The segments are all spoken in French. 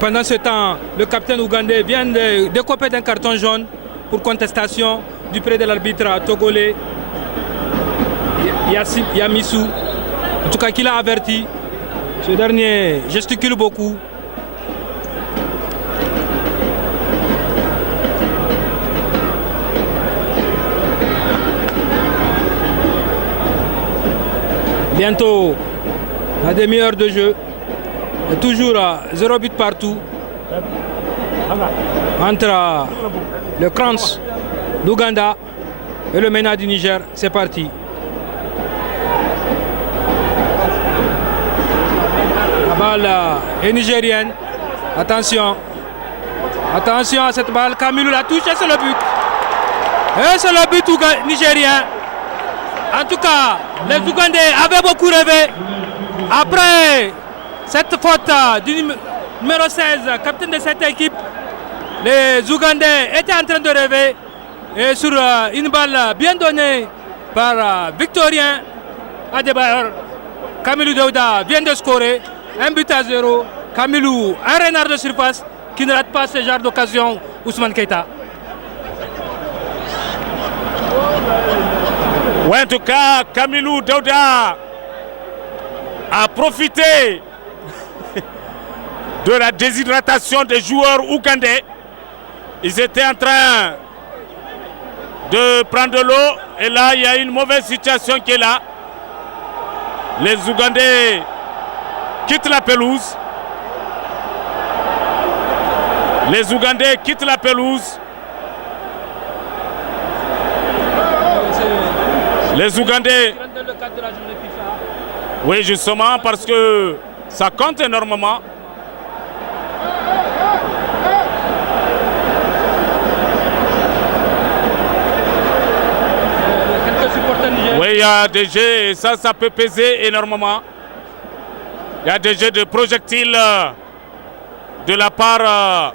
Pendant ce temps, le capitaine ougandais vient de décoper d'un carton jaune pour contestation du près de l'arbitre togolais Yamissou. En tout cas, qui l'a averti. Ce dernier gesticule beaucoup. Bientôt la demi-heure de jeu. Et toujours 0 but partout entre le Crans d'Ouganda et le MENA du Niger. C'est parti. La balle est nigérienne. Attention. Attention à cette balle. Kamilou la touche et c'est le but. Et c'est le but nigérien. En tout cas, les Ougandais avaient beaucoup rêvé. Après cette faute du numéro 16, capitaine de cette équipe, les Ougandais étaient en train de rêver. Et sur une balle bien donnée par Victorien Adebayor, Kamilou Daouda vient de scorer 1-0. Kamilou, un renard de surface qui ne rate pas ce genre d'occasion. Ousmane Keita. Ouais, en tout cas, Kamilou Daouda a profité de la déshydratation des joueurs ougandais. Ils étaient en train de prendre de l'eau et là, il y a une mauvaise situation qui est là. Les Ougandais quittent la pelouse. Les Ougandais quittent la pelouse. Les Ougandais... Oui, justement, parce que ça compte énormément. Oui, il y a des jets et ça peut peser énormément. Il y a des jets de projectiles de la part...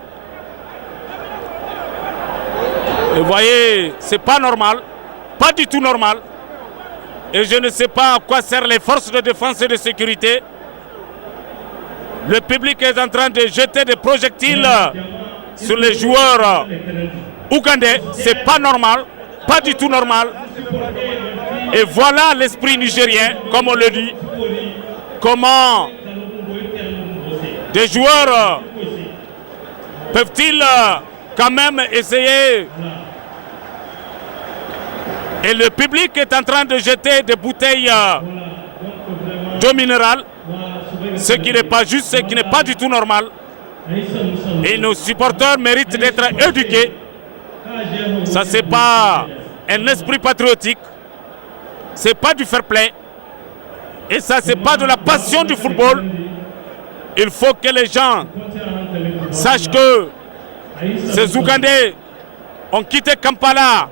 vous voyez, c'est pas normal, pas du tout normal. Et je ne sais pas à quoi servent les forces de défense et de sécurité. Le public est en train de jeter des projectiles sur les joueurs ougandais. C'est pas normal, pas du tout normal. Et voilà l'esprit nigérien, comme on le dit. Comment des joueurs peuvent-ils quand même essayer? Et le public est en train de jeter des bouteilles d'eau minérale, ce qui n'est pas juste, ce qui n'est pas du tout normal. Et nos supporters méritent d'être éduqués. Ça, c'est pas un esprit patriotique, c'est pas du fair play, et ça, c'est pas de la passion du football. Il faut que les gens sachent que ces Ougandais ont quitté Kampala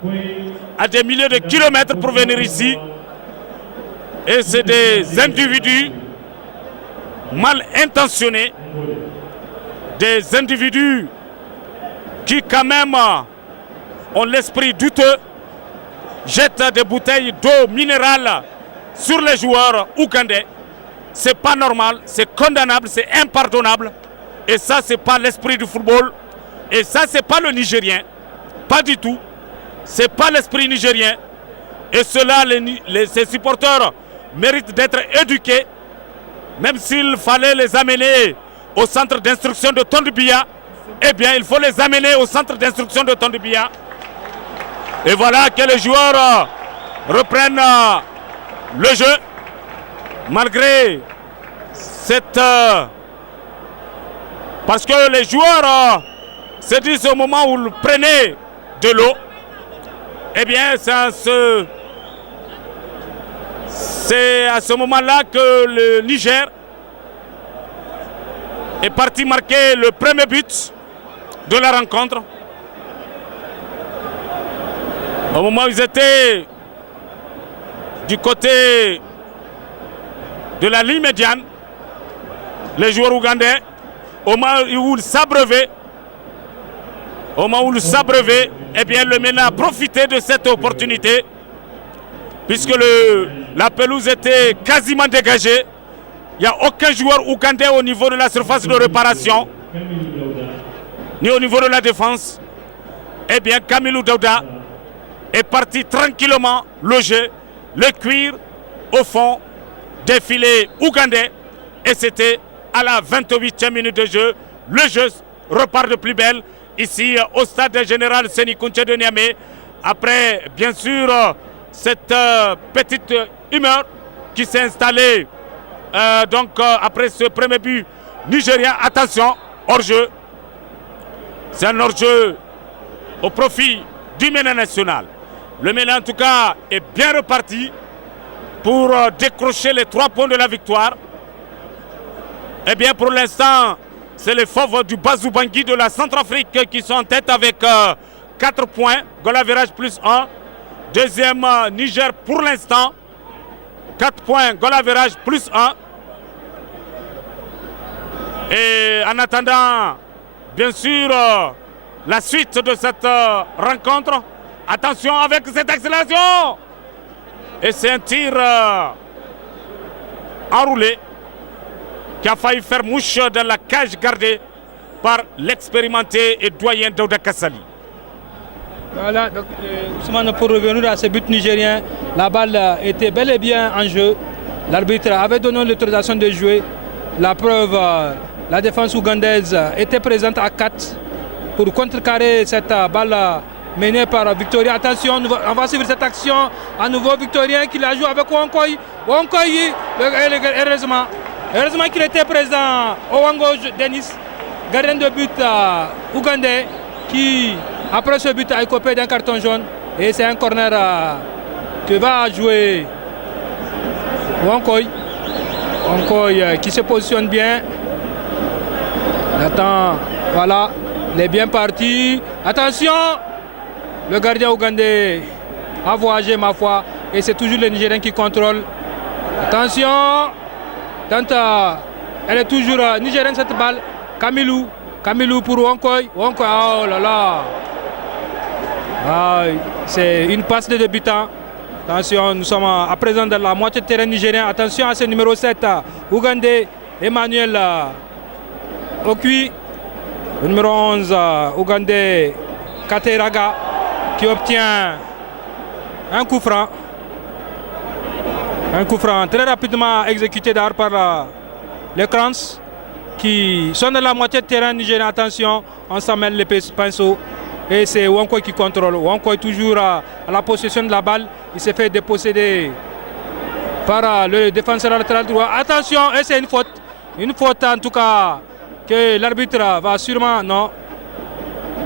à des milliers de kilomètres pour venir ici. Et c'est des individus mal intentionnés, des individus qui quand même ont l'esprit douteux, jettent des bouteilles d'eau minérale sur les joueurs ougandais. C'est pas normal, c'est condamnable, c'est impardonnable. Et ça, c'est pas l'esprit du football. Et ça, c'est pas le Nigérien, pas du tout. C'est pas l'esprit nigérien. Et cela, ces supporters méritent d'être éduqués, même s'il fallait les amener au centre d'instruction de Tondibia. Eh bien, il faut les amener au centre d'instruction de Tondibia. Et voilà que les joueurs reprennent le jeu, malgré cette... parce que les joueurs se disent au moment où ils prenaient de l'eau, eh bien, c'est à ce moment-là que le Niger est parti marquer le premier but de la rencontre. Au moment où ils étaient du côté de la ligne médiane, les joueurs ougandais, au moment où ils s'abreuvaient, eh bien le MENA a profité de cette opportunité, puisque la pelouse était quasiment dégagée. Il n'y a aucun joueur ougandais au niveau de la surface de réparation, ni au niveau de la défense. Eh bien, Kamilou Daouda est parti tranquillement loger le cuir au fond des filets ougandais. Et c'était à la 28e minute de jeu. Le jeu repart de plus belle ici au stade général Séni Kountché de Niamey. Après, bien sûr, cette petite humeur qui s'est installée après ce premier but nigérien. Attention, hors-jeu. C'est un hors-jeu au profit du MENA national. Le MENA, en tout cas, est bien reparti pour décrocher les 3 points de la victoire. Eh bien, pour l'instant, c'est les fauves du Bazou Bangui de la Centrafrique qui sont en tête avec 4 points. Goal average plus 1. Deuxième, Niger pour l'instant. 4 points, goal average plus 1. Et en attendant, bien sûr, la suite de cette rencontre. Attention avec cette accélération. Et c'est un tir enroulé qui a failli faire mouche dans la cage gardée par l'expérimenté et doyen Daouda Kassali. Voilà, donc, Ousmane, pour revenir à ce but nigérien, la balle était bel et bien en jeu. L'arbitre avait donné l'autorisation de jouer. La preuve, la défense ougandaise était présente à 4 pour contrecarrer cette balle menée par Victorien. Attention, on va suivre cette action. À nouveau, Victorien qui la joue avec Wankoy. Wankoy, heureusement qu'il était présent. Owango Denis, gardien de but ougandais, qui, après ce but, a écopé d'un carton jaune. Et c'est un corner que va jouer Wankoy. Wankoy qui se positionne bien. Attends, voilà, il est bien parti. Attention, le gardien ougandais a voyagé, ma foi. Et c'est toujours le Nigérien qui contrôle. Attention, elle est toujours nigérienne cette balle. Kamilou pour Wankoy. Wankoy, oh là là. Ah, c'est une passe de débutant. Attention, nous sommes à présent dans la moitié de terrain nigérien. Attention à ce numéro 7, ougandais, Emmanuel Okui. Le numéro 11, ougandais, Kateraga, qui obtient un coup franc. Un coup franc très rapidement exécuté d'art par les Crans qui sont dans la moitié de terrain nigérien. Attention, on s'en mêle les pinceaux. Et c'est Wankoy qui contrôle. Wankoy toujours à la possession de la balle. Il s'est fait déposséder par le défenseur latéral droit. Attention, et c'est une faute. Une faute en tout cas que l'arbitre va sûrement... Non,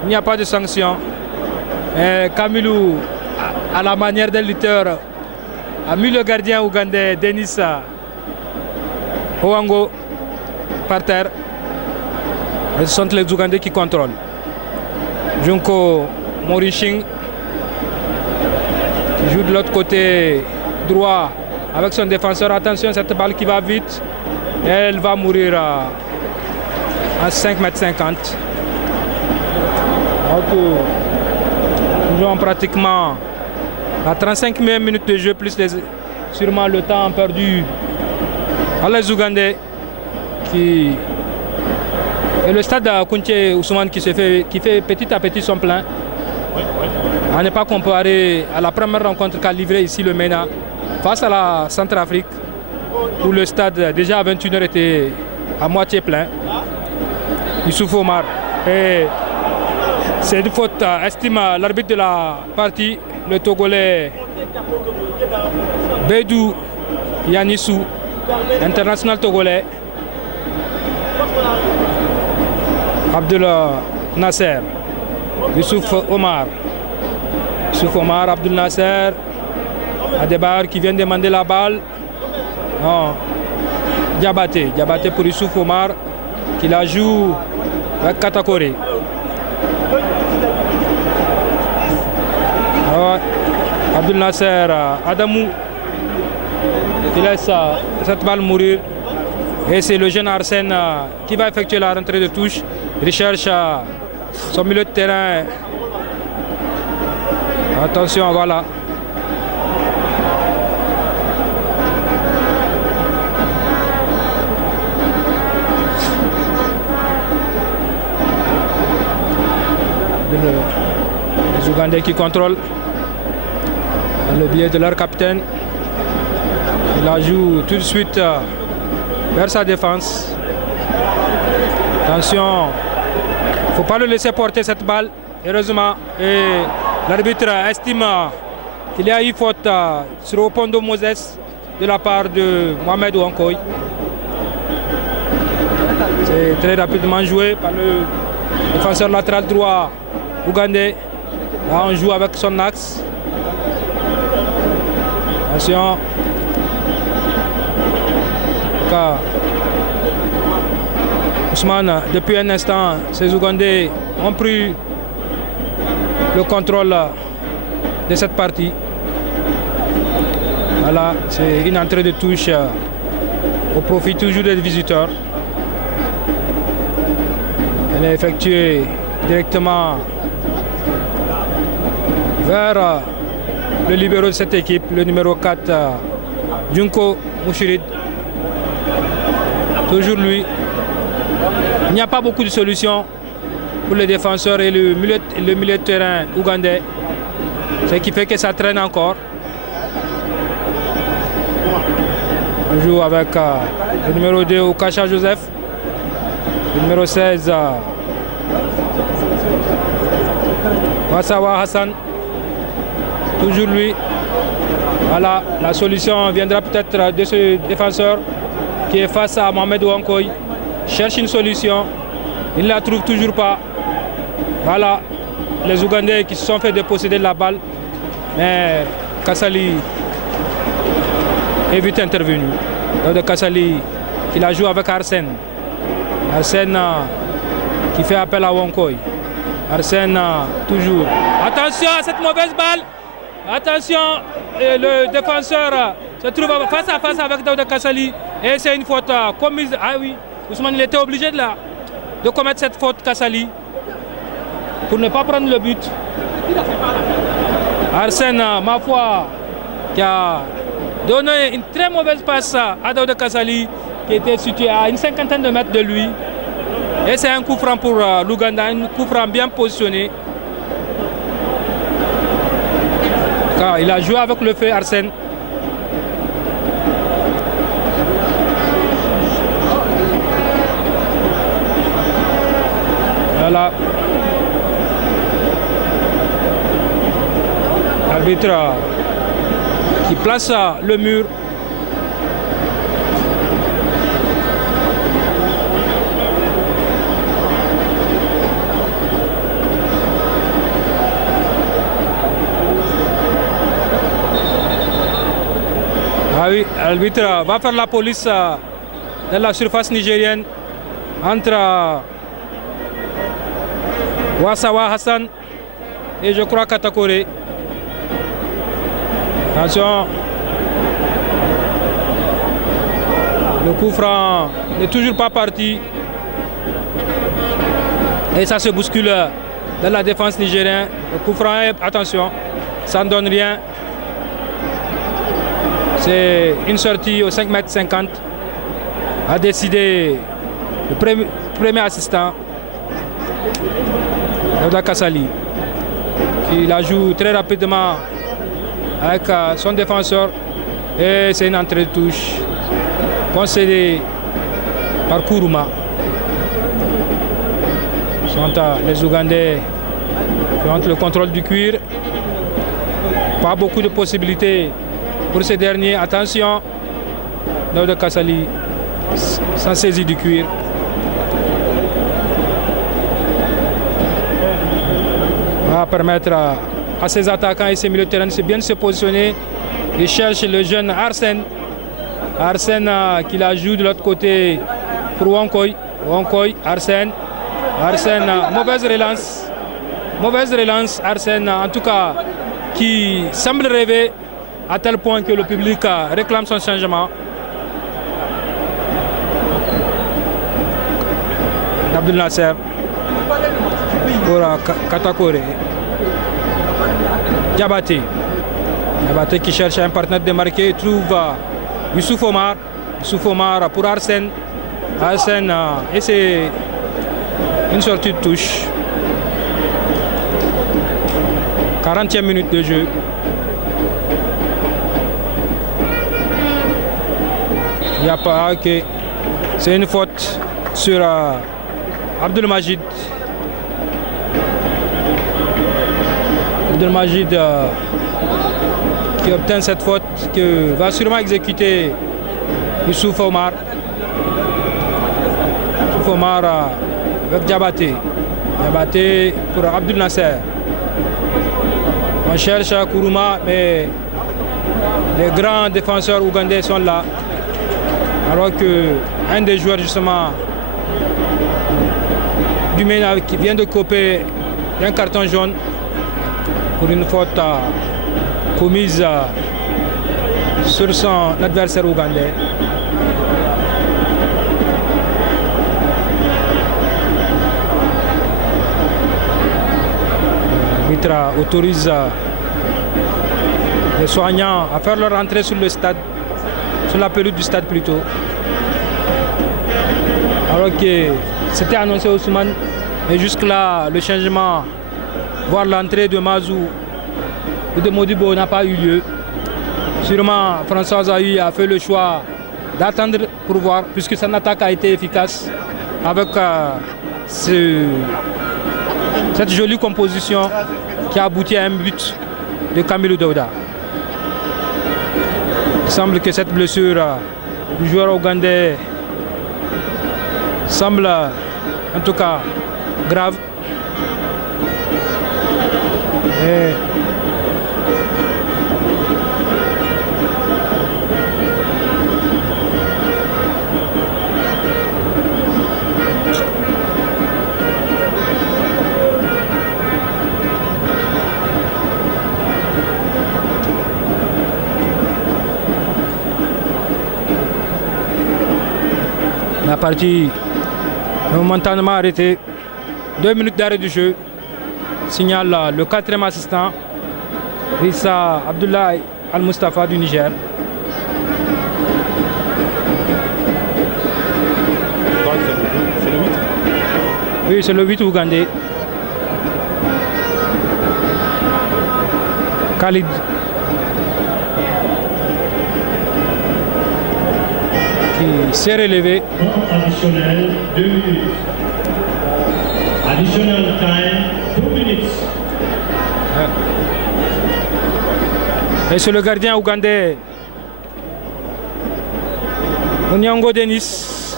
il n'y a pas de sanction. Et Kamilou, à la manière d'un lutteur, a mis le gardien ougandais Denis Owango par terre. Et ce sont les Ougandais qui contrôlent. Junko Morishin qui joue de l'autre côté droit avec son défenseur. Attention, cette balle qui va vite. Elle va mourir à 5,50 m. Nous jouons pratiquement à 35e minute de jeu, plus sûrement le temps perdu par les Ougandais qui... Et le stade Kountché Ousmane qui fait petit à petit son plein. À ne pas comparer à la première rencontre qu'a livré ici le MENA face à la Centrafrique où le stade déjà à 21 h était à moitié plein. Youssouf Omar. Et c'est une faute, estime l'arbitre de la partie, le Togolais Beidou Yanissou, international togolais. Abdullah Nasser, Youssouf Omar, Abdul Nasser, Adebar qui vient demander la balle. Non, Diabaté pour Youssouf Omar qui la joue avec Katakore. Abdul Nasser, Adamou qui laisse cette balle mourir. Et c'est le jeune Arsène qui va effectuer la rentrée de touche. Il cherche son milieu de terrain. Attention, voilà. Les Ougandais qui contrôlent dans le biais de leur capitaine. Il la joue tout de suite vers sa défense. Attention, il ne faut pas le laisser porter cette balle. Heureusement, et l'arbitre estime qu'il y a eu faute sur Opondo Moses de la part de Mohamed Wankoy. C'est très rapidement joué par le défenseur latéral droit ougandais. Là, on joue avec son axe. Attention. Ousmane, depuis un instant, ces Ougandais ont pris le contrôle de cette partie. Voilà, c'est une entrée de touche au profit toujours des visiteurs. Elle est effectuée directement vers le libéro de cette équipe, le numéro 4, Junko Mouchirid. Toujours lui. Il n'y a pas beaucoup de solutions pour les défenseurs et le milieu de terrain ougandais. Ce qui fait que ça traîne encore. On joue avec le numéro 2, Okacha Joseph. Le numéro 16, Wasawa Hassan. Toujours lui. Voilà, la solution viendra peut-être de ce défenseur qui est face à Mohamed Wankoy. Cherche une solution. Il ne la trouve toujours pas. Voilà, les Ougandais qui se sont fait déposséder de la balle. Mais Kassali est vite intervenu. Donc Kassali qui la joue avec Arsène. Arsène qui fait appel à Wankoy. Arsène toujours. Attention à cette mauvaise balle. Attention, le défenseur se trouve face à face avec Daouda Kassali. Et c'est une faute commise. Ah oui, Ousmane il était obligé de commettre cette faute Kassali pour ne pas prendre le but. Arsène, ma foi, qui a donné une très mauvaise passe à Daouda Kassali qui était situé à une cinquantaine de mètres de lui. Et c'est un coup franc pour l'Ouganda, un coup franc bien positionné. Car il a joué avec le feu Arsène. Voilà. L'arbitre qui place le mur. Ah oui, l'arbitre va faire la police dans la surface nigérienne entre Wasawa Hassan et je crois Katakore. Attention. Le coup franc n'est toujours pas parti. Et ça se bouscule dans la défense nigérienne. Le coup franc, attention, ça ne donne rien. C'est une sortie au 5,50 m. A décidé le premier assistant, Daouda Kassali, qui la joue très rapidement avec son défenseur. Et c'est une entrée de touche concédée par Kourouma. Les Ougandais qui ont le contrôle du cuir. Pas beaucoup de possibilités pour ces derniers. Attention, Daouda Kassali s'en saisit du cuir. Va permettre à ses attaquants et ses milieux de terrain de bien se positionner. Il cherche le jeune Arsène. Arsène qui la joue de l'autre côté pour Wankoy. Wankoy, Arsène. Arsène, mauvaise relance. Mauvaise relance, Arsène, en tout cas, qui semble rêver à tel point que le public réclame son changement. Abdel Nasser pour Katakore. Diabaté. Diabaté qui cherche un partenaire de marquer. Il trouve Youssouf Omar. Youssouf Omar pour Arsène. Arsène, et c'est une sortie de touche. 40e minute de jeu. Il n'y a pas. Ok. C'est une faute sur Abdelmajid. Abdelmajid qui obtient cette faute que va sûrement exécuter Youssouf Omar. Youssouf Omar avec Diabaté. Diabaté pour Abdel Nasser. On cherche Kourouma, mais les grands défenseurs ougandais sont là. Alors qu'un des joueurs justement du MENA qui vient de couper un carton jaune pour une faute commise sur son adversaire ougandais. L'arbitre autorise les soignants à faire leur entrée sur le stade, sur la pelouse du stade plutôt. Alors que c'était annoncé Ousmane, et jusque-là, le changement, voire l'entrée de Mazou ou de Modibo n'a pas eu lieu. Sûrement, François Zaï a fait le choix d'attendre pour voir, puisque son attaque a été efficace avec cette jolie composition qui a abouti à un but de Kamilou Daouda. Il semble que cette blessure du joueur ougandais semble en tout cas grave. Et la partie est momentanément arrêtée. 2 minutes d'arrêt du jeu. Signale le 4e assistant, Rissa Abdullah Al-Mustafa du Niger. C'est le 8. Oui, c'est le 8 ougandais. Khalid. Qui s'est relevé. Additionnel, 2 minutes. Additional time, 2 minutes. Et c'est le gardien ougandais Onyango Denis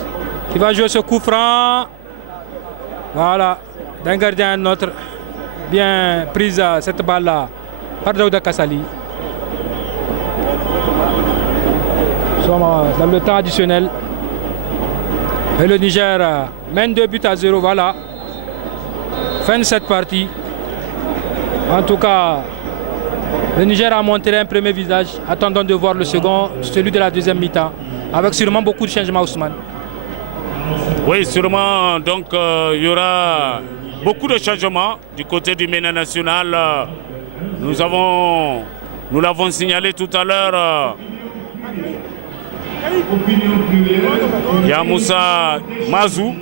qui va jouer ce coup franc. Voilà, d'un gardien à un autre. Bien prise cette balle-là par Daouda Kassali. Nous sommes dans le temps additionnel. Et le Niger mène 2-0. Voilà. Fin de cette partie. En tout cas, le Niger a montré un premier visage. Attendons de voir le second, celui de la deuxième mi-temps. Avec sûrement beaucoup de changements, Ousmane. Oui, sûrement. Donc, il y aura beaucoup de changements du côté du MENA national. Nous l'avons signalé tout à l'heure. Il y a Moussa Mazou